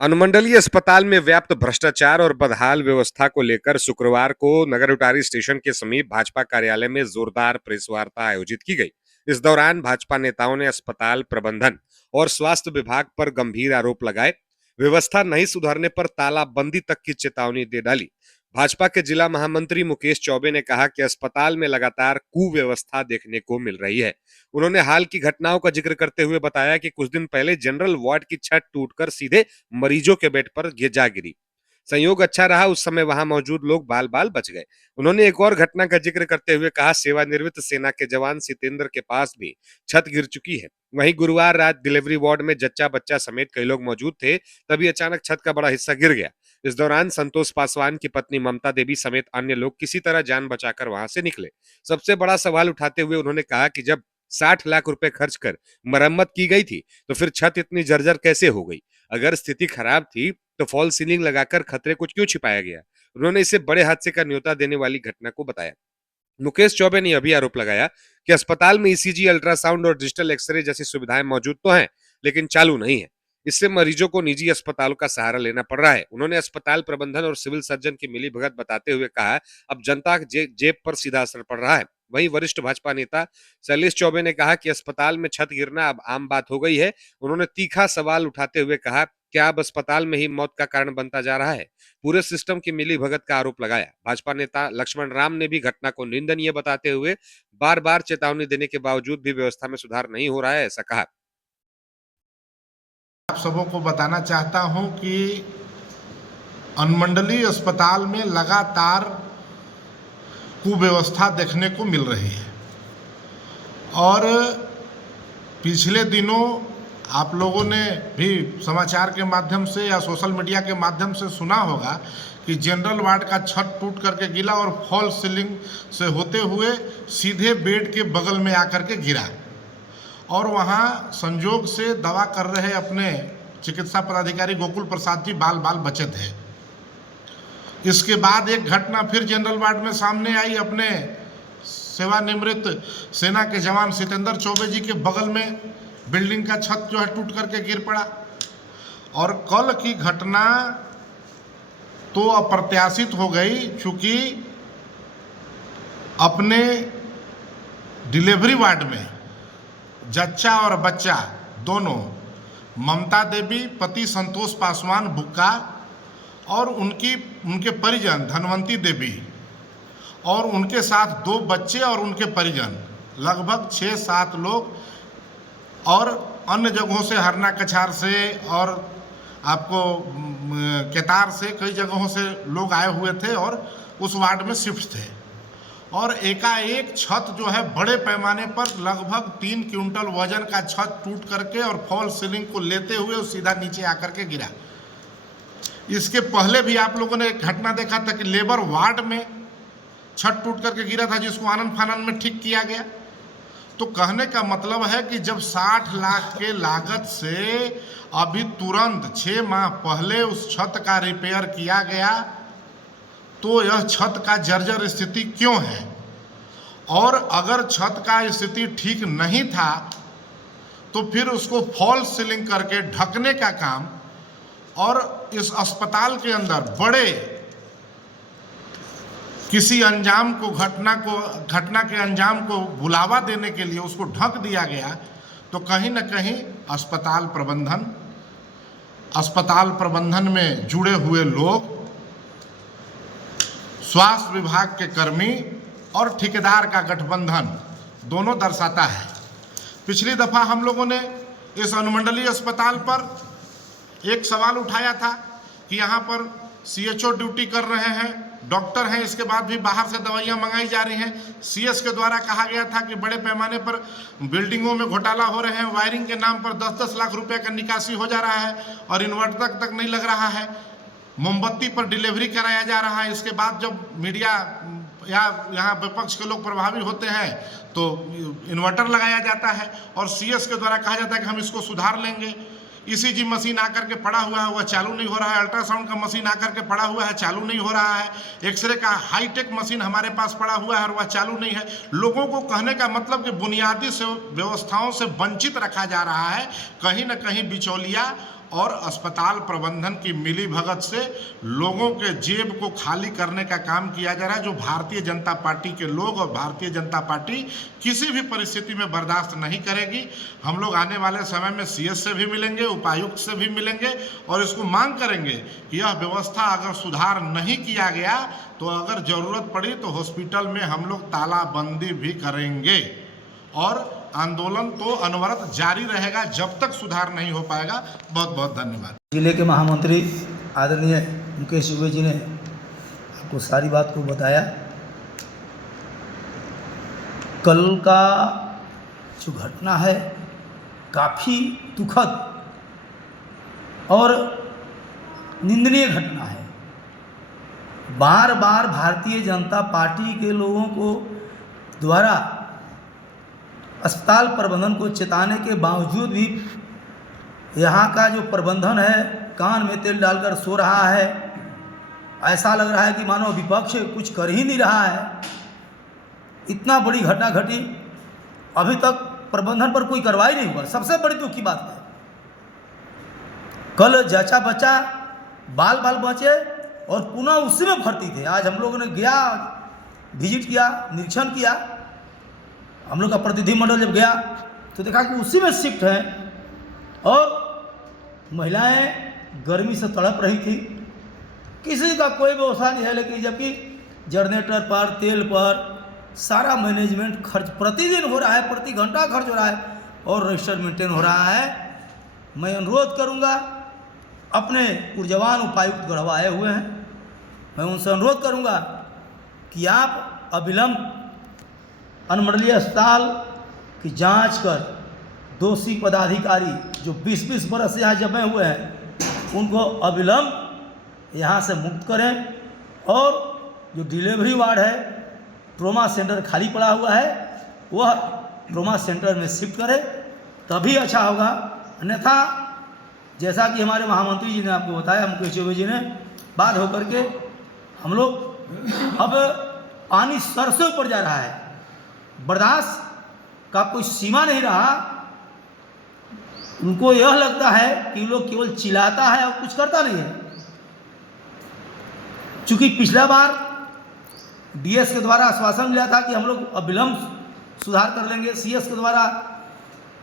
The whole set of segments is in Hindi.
अनुमंडलीय अस्पताल में व्याप्त भ्रष्टाचार और बदहाल व्यवस्था को लेकर शुक्रवार को नगर उटारी स्टेशन के समीप भाजपा कार्यालय में जोरदार प्रेस वार्ता आयोजित की गई। इस दौरान भाजपा नेताओं ने अस्पताल प्रबंधन और स्वास्थ्य विभाग पर गंभीर आरोप लगाए। व्यवस्था नहीं सुधरने पर तालाबंदी तक की चेतावनी दे डाली। भाजपा के जिला महामंत्री मुकेश चौबे ने कहा कि अस्पताल में लगातार कुव्यवस्था देखने को मिल रही है। उन्होंने हाल की घटनाओं का जिक्र करते हुए बताया कि कुछ दिन पहले जनरल वार्ड की छत टूटकर सीधे मरीजों के बेड पर जा गिरी। संयोग अच्छा रहा, उस समय वहां मौजूद लोग बाल बाल बच गए। उन्होंने एक और घटना का जिक्र करते हुए कहा, सेवानिवृत्त सेना के जवान सितेंद्र के पास भी छत गिर चुकी है। वहीं गुरुवार रात डिलीवरी वार्ड में जच्चा बच्चा समेत कई लोग मौजूद थे, तभी अचानक छत का बड़ा हिस्सा गिर गया। इस दौरान संतोष पासवान की पत्नी ममता देवी समेत अन्य लोग किसी तरह जान बचाकर वहां से निकले। सबसे बड़ा सवाल उठाते हुए उन्होंने कहा कि जब 60 लाख रुपए खर्च कर मरम्मत की गई थी, तो फिर छत इतनी जर्जर कैसे हो गई? अगर स्थिति खराब थी, तो फॉल सीलिंग लगाकर खतरे को क्यों छिपाया गया? उन्होंने इसे बड़े हादसे का न्योता देने वाली घटना को बताया। मुकेश चौबे ने यह भी आरोप लगाया कि अस्पताल में ईसीजी, अल्ट्रासाउंड और डिजिटल एक्सरे जैसी सुविधाएं मौजूद तो हैं, लेकिन चालू नहीं है। इससे मरीजों को निजी अस्पतालों का सहारा लेना पड़ रहा है। उन्होंने अस्पताल प्रबंधन और सिविल सर्जन की मिलीभगत बताते हुए कहा, अब जनता के जेब पर सीधा असर पड़ रहा है। वहीं वरिष्ठ भाजपा नेता शैलेश चौबे ने कहा कि अस्पताल में छत गिरना अब आम बात हो गई है। उन्होंने तीखा सवाल उठाते हुए कहा, क्या अब अस्पताल में ही मौत का कारण बनता जा रहा है? पूरे सिस्टम की मिलीभगत का आरोप लगाया। भाजपा नेता लक्ष्मण राम ने भी घटना को निंदनीय बताते हुए बार बार चेतावनी देने के बावजूद भी व्यवस्था में सुधार नहीं हो रहा है, ऐसा कहा। आप सबों को बताना चाहता हूं कि अनुमंडलीय अस्पताल में लगातार कुव्यवस्था देखने को मिल रही है और पिछले दिनों आप लोगों ने भी समाचार के माध्यम से या सोशल मीडिया के माध्यम से सुना होगा कि जनरल वार्ड का छत टूट करके गिरा और फॉल सीलिंग से होते हुए सीधे बेड के बगल में आकर के गिरा और वहाँ संजोग से दवा कर रहे अपने चिकित्सा पदाधिकारी गोकुल प्रसाद जी बाल बाल बचे थे। इसके बाद एक घटना फिर जनरल वार्ड में सामने आई। अपने सेवानिवृत्त सेना के जवान सितेंद्र चौबे जी के बगल में बिल्डिंग का छत जो है टूट करके गिर पड़ा। और कल की घटना तो अप्रत्याशित हो गई, चूँकि अपने डिलीवरी वार्ड में जच्चा और बच्चा दोनों, ममता देवी पति संतोष पासवान बुक्का और उनके परिजन धनवंती देवी और उनके साथ 2 बच्चे और उनके परिजन लगभग 6-7 लोग और अन्य जगहों से हरना कछार से और आपको केतार से कई जगहों से लोग आए हुए थे और उस वार्ड में शिफ्ट थे। और एकाएक छत जो है बड़े पैमाने पर लगभग 3 क्विंटल वजन का छत टूट करके और फॉल सीलिंग को लेते हुए सीधा नीचे आकर के गिरा। इसके पहले भी आप लोगों ने एक घटना देखा था कि लेबर वार्ड में छत टूट करके गिरा था, जिसको आनन फानन में ठीक किया गया। तो कहने का मतलब है कि जब 60 लाख के लागत से अभी तुरंत 6 माह पहले उस छत का रिपेयर किया गया, तो यह छत का जर्जर स्थिति क्यों है? और अगर छत का स्थिति ठीक नहीं था तो फिर उसको फॉल सीलिंग करके ढकने का काम और इस अस्पताल के अंदर बड़े किसी घटना के अंजाम को बुलावा देने के लिए उसको ढक दिया गया। तो कहीं ना कहीं अस्पताल प्रबंधन में जुड़े हुए लोग, स्वास्थ्य विभाग के कर्मी और ठेकेदार का गठबंधन दोनों दर्शाता है। पिछली दफ़ा हम लोगों ने इस अनुमंडलीय अस्पताल पर एक सवाल उठाया था कि यहाँ पर सीएचओ ड्यूटी कर रहे हैं, डॉक्टर हैं, इसके बाद भी बाहर से दवाइयाँ मंगाई जा रही हैं। सीएस के द्वारा कहा गया था कि बड़े पैमाने पर बिल्डिंगों में घोटाला हो रहे हैं, वायरिंग के नाम पर 10-10 लाख रुपए का निकासी हो जा रहा है और इन्वर्टर तक नहीं लग रहा है, मोमबत्ती पर डिलीवरी कराया जा रहा है। इसके बाद जब मीडिया या यहाँ विपक्ष के लोग प्रभावी होते हैं तो इन्वर्टर लगाया जाता है और सीएस के द्वारा कहा जाता है कि हम इसको सुधार लेंगे। ईसीजी मशीन आकर के पड़ा हुआ है, वह चालू नहीं हो रहा है। अल्ट्रासाउंड का मशीन आकर के पड़ा हुआ है, चालू नहीं हो रहा है। एक्सरे का हाईटेक मशीन हमारे पास पड़ा हुआ है और वह चालू नहीं है। लोगों को कहने का मतलब कि बुनियादी से व्यवस्थाओं से वंचित रखा जा रहा है। कहीं ना कहीं बिचौलिया और अस्पताल प्रबंधन की मिली भगत से लोगों के जेब को खाली करने का काम किया जा रहा है, जो भारतीय जनता पार्टी के लोग और भारतीय जनता पार्टी किसी भी परिस्थिति में बर्दाश्त नहीं करेगी। हम लोग आने वाले समय में सीएस से भी मिलेंगे, उपायुक्त से भी मिलेंगे और इसको मांग करेंगे कि यह व्यवस्था अगर सुधार नहीं किया गया तो अगर ज़रूरत पड़ी तो हॉस्पिटल में हम लोग तालाबंदी भी करेंगे और आंदोलन तो अनवरत जारी रहेगा जब तक सुधार नहीं हो पाएगा। बहुत बहुत धन्यवाद। जिले के महामंत्री आदरणीय मुकेश दुबे जी ने आपको सारी बात को बताया। कल का जो घटना है काफ़ी दुखद और निंदनीय घटना है। बार बार भारतीय जनता पार्टी के लोगों को द्वारा अस्पताल प्रबंधन को चेताने के बावजूद भी यहाँ का जो प्रबंधन है कान में तेल डालकर सो रहा है। ऐसा लग रहा है कि मानो विपक्ष कुछ कर ही नहीं रहा है। इतना बड़ी घटना घटी, अभी तक प्रबंधन पर कोई कार्रवाई नहीं हुआ। सबसे बड़ी दुख की बात है, कल जचा बच्चा बाल बाल बचे और पुनः उसी में भर्ती थे। आज हम लोगों ने गया, विजिट किया, निरीक्षण किया। हम लोग का प्रतिनिधिमंडल जब गया तो देखा कि उसी में शिफ्ट है और महिलाएं गर्मी से तड़प रही थी। किसी का कोई व्यवस्था नहीं है, लेकिन जबकि जनरेटर पर, तेल पर सारा मैनेजमेंट खर्च प्रतिदिन हो रहा है, प्रति घंटा खर्च हो रहा है और रजिस्टर मेंटेन हो रहा है। मैं अनुरोध करूंगा, अपने ऊर्जावान उपायुक्त गढ़वा आए हुए हैं, मैं उनसे अनुरोध करूंगा कि आप अविलंब अनुमंडलीय अस्पताल की जांच कर दोषी पदाधिकारी जो 20-20 बरस से यहाँ जमे हुए हैं उनको अविलंब यहाँ से मुक्त करें और जो डिलीवरी वार्ड है, ट्रॉमा सेंटर खाली पड़ा हुआ है, वह ट्रॉमा सेंटर में शिफ्ट करें, तभी अच्छा होगा। अन्यथा जैसा कि हमारे महामंत्री जी ने आपको बताया, मुकेश दुबे जी ने, बात होकर के हम लोग अब पानी सर से ऊपर जा रहा है। बर्दाश्त का कोई सीमा नहीं रहा। उनको यह लगता है कि लोग केवल चिल्लाता है और कुछ करता नहीं है। चूंकि पिछला बार डीएस के द्वारा आश्वासन मिला था कि हम लोग अविलंब सुधार कर लेंगे, सीएस के द्वारा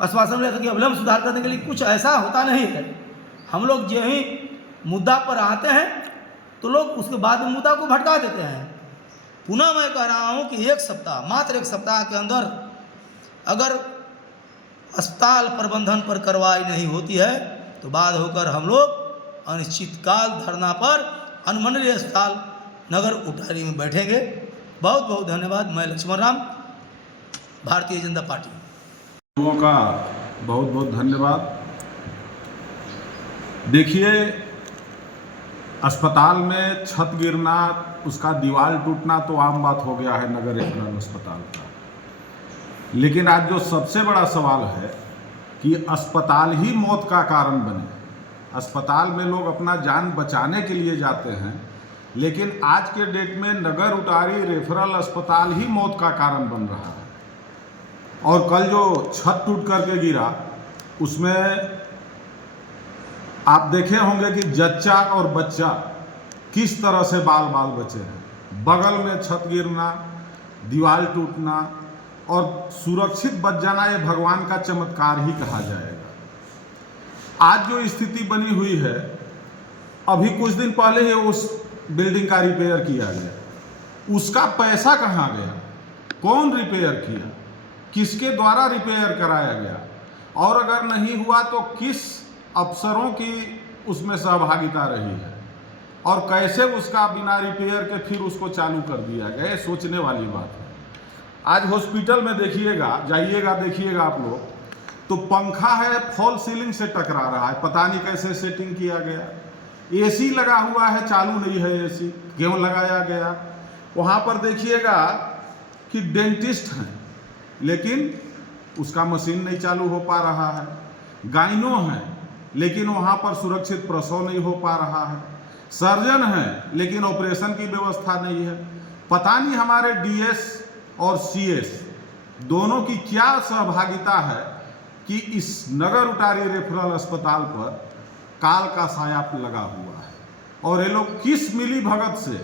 आश्वासन मिला था कि अविलंब सुधार करने के लिए, कुछ ऐसा होता नहीं है। हम लोग जो ही मुद्दा पर आते हैं तो लोग उसके बाद में मुद्दा को भटका देते हैं। पुनः मैं कह रहा हूँ कि एक सप्ताह, मात्र एक सप्ताह के अंदर अगर अस्पताल प्रबंधन पर कार्रवाई नहीं होती है तो बाद होकर हम लोग अनिश्चितकाल धरना पर अनुमंडलीय अस्पताल नगर उटारी में बैठेंगे। बहुत बहुत धन्यवाद। मैं लक्ष्मण राम, भारतीय जनता पार्टी। लोगों का बहुत बहुत धन्यवाद। देखिए, अस्पताल में छत गिरना, उसका दीवार टूटना तो आम बात हो गया है नगर रेफरल अस्पताल का। लेकिन आज जो सबसे बड़ा सवाल है कि अस्पताल ही मौत का कारण बने। अस्पताल में लोग अपना जान बचाने के लिए जाते हैं, लेकिन आज के डेट में नगर उटारी रेफरल अस्पताल ही मौत का कारण बन रहा है। और कल जो छत टूट करके गिरा, उसमें आप देखे होंगे कि जच्चा और बच्चा किस तरह से बाल बाल बचे हैं। बगल में छत गिरना, दीवार टूटना और सुरक्षित बच जाना, ये भगवान का चमत्कार ही कहा जाएगा। आज जो स्थिति बनी हुई है, अभी कुछ दिन पहले ही उस बिल्डिंग का रिपेयर किया गया, उसका पैसा कहाँ गया, कौन रिपेयर किया, किसके द्वारा रिपेयर कराया गया, और अगर नहीं हुआ तो किस अफसरों की उसमें सहभागिता रही है, और कैसे उसका बिना रिपेयर के फिर उसको चालू कर दिया गया। ये सोचने वाली बात है। आज हॉस्पिटल में देखिएगा, जाइएगा देखिएगा आप लोग, तो पंखा है फॉल सीलिंग से टकरा रहा है, पता नहीं कैसे सेटिंग किया गया। एसी लगा हुआ है, चालू नहीं है एसी, क्यों लगाया गया। वहाँ पर देखिएगा कि डेंटिस्ट हैं, लेकिन उसका मशीन नहीं चालू हो पा रहा है। गाइनो है, लेकिन वहाँ पर सुरक्षित प्रसव नहीं हो पा रहा है। सर्जन है, लेकिन ऑपरेशन की व्यवस्था नहीं है। पता नहीं हमारे डीएस और सीएस दोनों की क्या सहभागिता है कि इस नगर उटारी रेफरल अस्पताल पर काल का साया लगा हुआ है। और ये लोग किस मिली भगत से,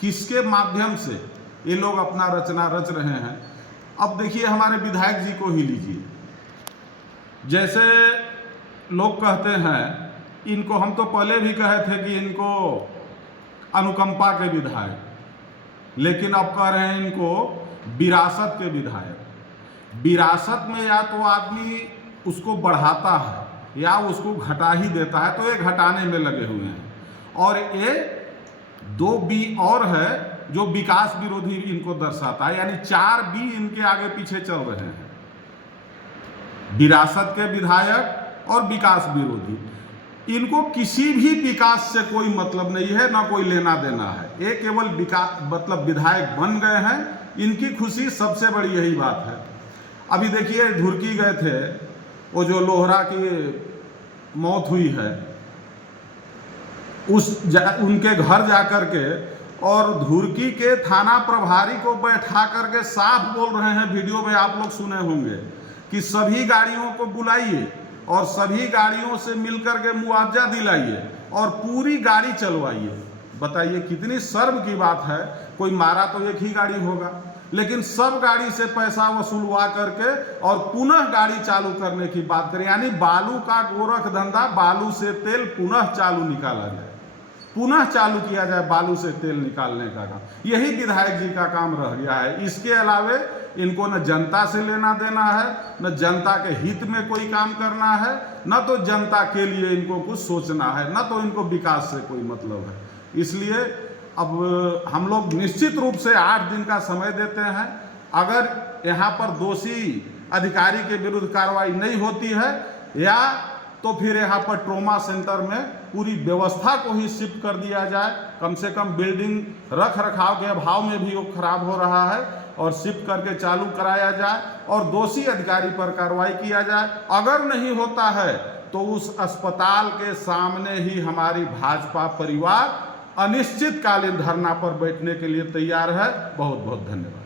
किसके माध्यम से ये लोग अपना रचना रच रहे हैं। अब देखिए हमारे विधायक जी को ही लीजिए, जैसे लोग कहते हैं इनको, हम तो पहले भी कहे थे कि इनको अनुकंपा के विधायक, लेकिन अब कह रहे हैं इनको विरासत के विधायक। विरासत में या तो आदमी उसको बढ़ाता है या उसको घटा ही देता है, तो ये घटाने में लगे हुए हैं। और ये दो बी और है जो विकास विरोधी इनको दर्शाता है, यानी 4 बी इनके आगे पीछे चल रहे हैं, विरासत के विधायक और विकास विरोधी। इनको किसी भी विकास से कोई मतलब नहीं है, ना कोई लेना देना है। ये केवल विकास मतलब विधायक बन गए हैं, इनकी खुशी सबसे बड़ी यही बात है। अभी देखिए धुरकी गए थे, वो जो लोहरा की मौत हुई है, उनके घर जाकर के और धुरकी के थाना प्रभारी को बैठा करके साफ बोल रहे हैं, वीडियो में आप लोग सुने होंगे, कि सभी गाड़ियों को बुलाइए और सभी गाड़ियों से मिलकर के मुआवजा दिलाइए और पूरी गाड़ी चलवाइए। बताइए कितनी शर्म की बात है। कोई मारा तो एक ही गाड़ी होगा, लेकिन सब गाड़ी से पैसा वसूलवा करके और पुनः गाड़ी चालू करने की बात करें। यानी बालू का गोरख धंधा, बालू से तेल पुनः चालू निकाला जाए, पुनः चालू किया जाए बालू से तेल निकालने का काम। यही विधायक जी का काम रह गया है। इसके अलावे इनको न जनता से लेना देना है, न जनता के हित में कोई काम करना है, न तो जनता के लिए इनको कुछ सोचना है, न तो इनको विकास से कोई मतलब है। इसलिए अब हम लोग निश्चित रूप से 8 दिन का समय देते हैं। अगर यहाँ पर दोषी अधिकारी के विरुद्ध कार्रवाई नहीं होती है, या तो फिर यहाँ पर ट्रॉमा सेंटर में पूरी व्यवस्था को ही शिफ्ट कर दिया जाए। कम से कम बिल्डिंग रख रखाव के अभाव में भी वो खराब हो रहा है, और शिफ्ट करके चालू कराया जाए और दोषी अधिकारी पर कार्रवाई किया जाए। अगर नहीं होता है तो उस अस्पताल के सामने ही हमारी भाजपा परिवार अनिश्चितकालीन धरना पर बैठने के लिए तैयार है। बहुत बहुत धन्यवाद।